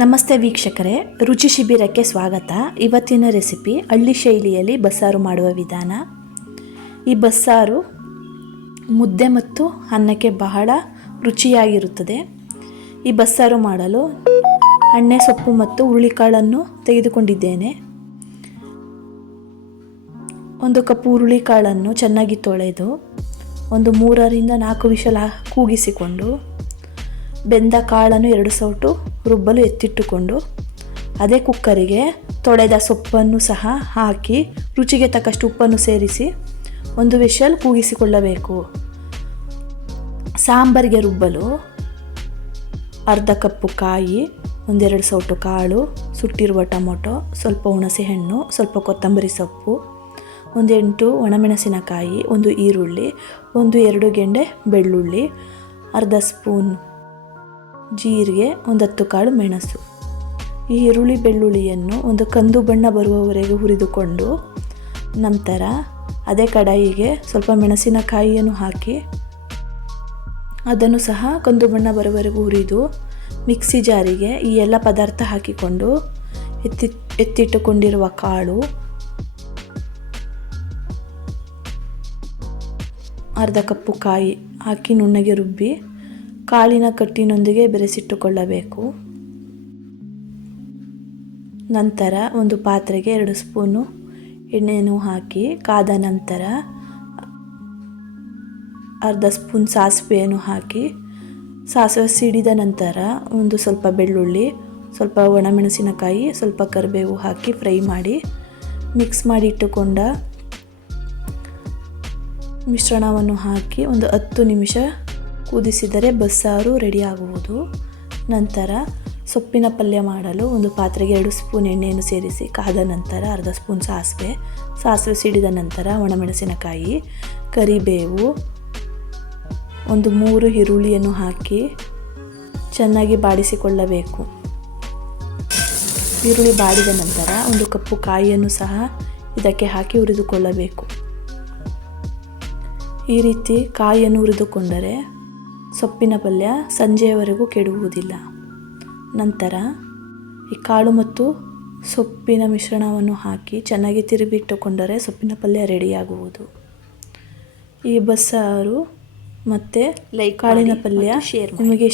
ನಮಸ್ತೆ ವೀಕ್ಷಕರೇ, ರುಚಿ ಶಿಬಿರಕ್ಕೆ ಸ್ವಾಗತ. ಇವತ್ತಿನ ರೆಸಿಪಿ ಹಳ್ಳಿ ಶೈಲಿಯಲ್ಲಿ ಬಸ್ಸಾರು ಮಾಡುವ ವಿಧಾನ. ಈ ಬಸ್ಸಾರು ಮುದ್ದೆ ಮತ್ತು ಅನ್ನಕ್ಕೆ ಬಹಳ ರುಚಿಯಾಗಿರುತ್ತದೆ. ಈ ಬಸ್ಸಾರು ಮಾಡಲು ಎಣ್ಣೆ ಸೊಪ್ಪು ಮತ್ತು ಹುರುಳಿಕಾಳನ್ನು ತೆಗೆದುಕೊಂಡಿದ್ದೇನೆ. 1 ಕಪ್ ಹುರುಳಿಕಾಳನ್ನು ಚೆನ್ನಾಗಿ ತೊಳೆದು 3 ರಿಂದ 4 ವಿಷಲ್ ಕೂಗಿಸಿಕೊಂಡು ಬೆಂದ ಕಾಳನ್ನು 2 ಸೌಟು ರುಬ್ಬಲು ಎತ್ತಿಟ್ಟುಕೊಂಡು ಅದೇ ಕುಕ್ಕರಿಗೆ ತೊಳೆದ ಸೊಪ್ಪನ್ನು ಸಹ ಹಾಕಿ ರುಚಿಗೆ ತಕ್ಕಷ್ಟು ಉಪ್ಪನ್ನು ಸೇರಿಸಿ 1 ವಿಷಲ್ ಕೂಗಿಸಿಕೊಳ್ಳಬೇಕು. ಸಾಂಬಾರಿಗೆ ರುಬ್ಬಲು ಅರ್ಧ ಕಪ್ಪು ಕಾಯಿ, 1-2 ಸೌಟು ಕಾಳು, ಸುಟ್ಟಿರುವ ಟೊಮೊಟೊ, ಸ್ವಲ್ಪ ಹುಣಸೆಹಣ್ಣು, ಸ್ವಲ್ಪ ಕೊತ್ತಂಬರಿ ಸೊಪ್ಪು, 8 ಒಣಮೆಣಸಿನಕಾಯಿ, 1 ಈರುಳ್ಳಿ, 1-2 ಗೆಂಡೆ ಬೆಳ್ಳುಳ್ಳಿ, ಅರ್ಧ ಸ್ಪೂನ್ ಜೀರಿಗೆ, 10 ಕಾಳು ಮೆಣಸು. ಈ ಈರುಳ್ಳಿ ಬೆಳ್ಳುಳ್ಳಿಯನ್ನು ಒಂದು ಕಂದು ಬಣ್ಣ ಬರುವವರೆಗೆ ಹುರಿದುಕೊಂಡು ನಂತರ ಅದೇ ಕಡಾಯಿಗೆ ಸ್ವಲ್ಪ ಮೆಣಸಿನಕಾಯಿಯನ್ನು ಹಾಕಿ ಅದನ್ನು ಸಹ ಕಂದು ಬಣ್ಣ ಬರುವವರೆಗೂ ಹುರಿದು ಮಿಕ್ಸಿ ಜಾರಿಗೆ ಈ ಎಲ್ಲ ಪದಾರ್ಥ ಹಾಕಿಕೊಂಡು ಎತ್ತಿಟ್ಟುಕೊಂಡಿರುವ ಕಾಳು, ಅರ್ಧ ಕಪ್ಪು ಕಾಯಿ ಹಾಕಿ ನುಣ್ಣಗೆ ರುಬ್ಬಿ ಕಾಳಿನ ಕಟ್ಟಿನೊಂದಿಗೆ ಬೆರೆಸಿಟ್ಟುಕೊಳ್ಳಬೇಕು. ನಂತರ ಒಂದು ಪಾತ್ರೆಗೆ 2 ಸ್ಪೂನು ಎಣ್ಣೆಯನ್ನು ಹಾಕಿ ಕಾದ ನಂತರ ಅರ್ಧ ಸ್ಪೂನ್ ಸಾಸಿವೆಯನ್ನು ಹಾಕಿ ಸಾಸಿವೆ ಸಿಡಿದ ನಂತರ ಸ್ವಲ್ಪ ಬೆಳ್ಳುಳ್ಳಿ, ಸ್ವಲ್ಪ ಒಣಮೆಣಸಿನಕಾಯಿ, ಸ್ವಲ್ಪ ಕರಿಬೇವು ಹಾಕಿ ಫ್ರೈ ಮಾಡಿ ಮಿಕ್ಸ್ ಮಾಡಿ ಇಟ್ಟುಕೊಂಡ ಮಿಶ್ರಣವನ್ನು ಹಾಕಿ 10 ನಿಮಿಷ ಕುದಿಸಿದರೆ ಬಸ್ಸಾರು ರೆಡಿಯಾಗುವುದು. ನಂತರ ಸೊಪ್ಪಿನ ಪಲ್ಯ ಮಾಡಲು ಒಂದು ಪಾತ್ರೆಗೆ 2 ಸ್ಪೂನ್ ಎಣ್ಣೆಯನ್ನು ಸೇರಿಸಿ ಕಾದ ನಂತರ ಅರ್ಧ ಸ್ಪೂನ್ ಸಾಸಿವೆ ಸಿಡಿದ ನಂತರ ಒಣಮೆಣಸಿನಕಾಯಿ, ಕರಿಬೇವು, 3 ಈರುಳ್ಳಿಯನ್ನು ಹಾಕಿ ಚೆನ್ನಾಗಿ ಬಾಡಿಸಿಕೊಳ್ಳಬೇಕು. ಈರುಳ್ಳಿ ಬಾಡಿದ ನಂತರ 1 ಕಪ್ಪು ಕಾಯಿಯನ್ನು ಸಹ ಇದಕ್ಕೆ ಹಾಕಿ ಹುರಿದುಕೊಳ್ಳಬೇಕು. ಈ ರೀತಿ ಕಾಯಿಯನ್ನು ಹುರಿದುಕೊಂಡರೆ ಸೊಪ್ಪಿನ ಪಲ್ಯ ಸಂಜೆಯವರೆಗೂ ಕೆಡುವುದಿಲ್ಲ. ನಂತರ ಈ ಕಾಳು ಮತ್ತು ಸೊಪ್ಪಿನ ಮಿಶ್ರಣವನ್ನು ಹಾಕಿ ಚೆನ್ನಾಗಿ ತಿರುಗಿಟ್ಟುಕೊಂಡರೆ ಸೊಪ್ಪಿನ ಪಲ್ಯ ರೆಡಿಯಾಗುವುದು. ಈ ಬಸ್ಸಾರು ಮತ್ತು ಕಾಳಿನ ಪಲ್ಯ ನಿಮಗೆ